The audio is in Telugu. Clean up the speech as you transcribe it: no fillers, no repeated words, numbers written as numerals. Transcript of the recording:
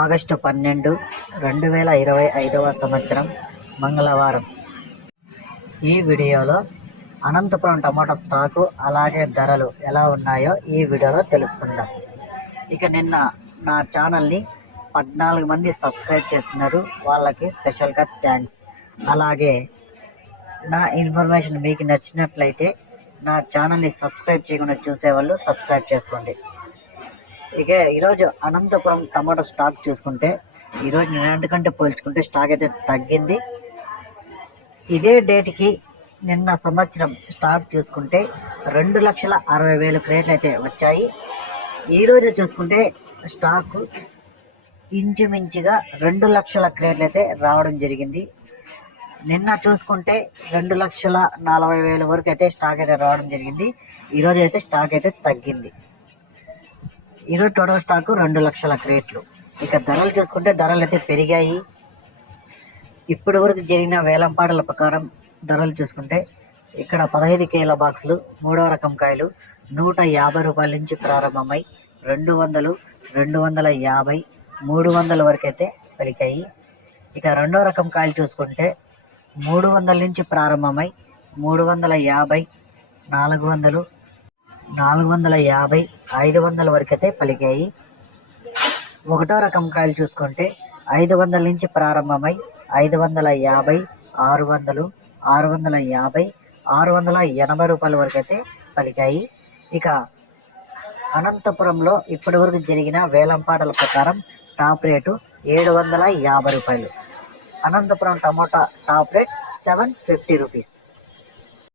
ఆగస్టు 12, 2025 సంవత్సరం మంగళవారం. ఈ వీడియోలో అనంతపురం టమాటా స్టాకు అలాగే ధరలు ఎలా ఉన్నాయో ఈ వీడియోలో తెలుసుకుందాం. ఇక నిన్న నా ఛానల్ని 14 మంది సబ్స్క్రైబ్ చేసుకున్నారు, వాళ్ళకి స్పెషల్గా థ్యాంక్స్. అలాగే నా ఇన్ఫర్మేషన్ మీకు నచ్చినట్లయితే నా ఛానల్ని సబ్స్క్రైబ్ చేయకుండా చూసేవాళ్ళు సబ్స్క్రైబ్ చేసుకోండి. ఇక ఈరోజు అనంతపురం టమాటో స్టాక్ చూసుకుంటే ఈరోజు నిన్నటికంటే పోల్చుకుంటే స్టాక్ అయితే తగ్గింది. ఇదే డేట్కి నిన్న సంవత్సరం స్టాక్ చూసుకుంటే 2,60,000 క్రేట్లు అయితే వచ్చాయి. ఈరోజు చూసుకుంటే స్టాకు ఇంచుమించుగా 2,00,000 క్రేట్లు అయితే రావడం జరిగింది. నిన్న చూసుకుంటే 2,40,000 వరకు అయితే స్టాక్ అయితే రావడం జరిగింది. ఈరోజు అయితే స్టాక్ అయితే తగ్గింది. ఈరోజు టోటల్ స్టాకు 2,00,000 క్రేట్లు. ఇక ధరలు చూసుకుంటే ధరలు అయితే పెరిగాయి. ఇప్పటి వరకు జరిగిన వేలంపాటల ప్రకారం ధరలు చూసుకుంటే ఇక్కడ 15 కేల బాక్సులు 3వ రకం కాయలు 150 రూపాయల నుంచి ప్రారంభమై 200, 250, 300 వరకు అయితే పలికాయి. ఇక 2వ రకం కాయలు చూసుకుంటే 300 నుంచి ప్రారంభమై 350, 400, 450, 500 వరకు అయితే పలికాయి. 1వ రకం కాయలు చూసుకుంటే 500 నుంచి ప్రారంభమై 550, 600, 650, 680 రూపాయల వరకు అయితే పలికాయి. ఇక అనంతపురంలో ఇప్పటి వరకు జరిగిన వేలంపాటల ప్రకారం టాప్ రేటు 750 రూపాయలు. Anantapuram tomato top rate 750 rupees.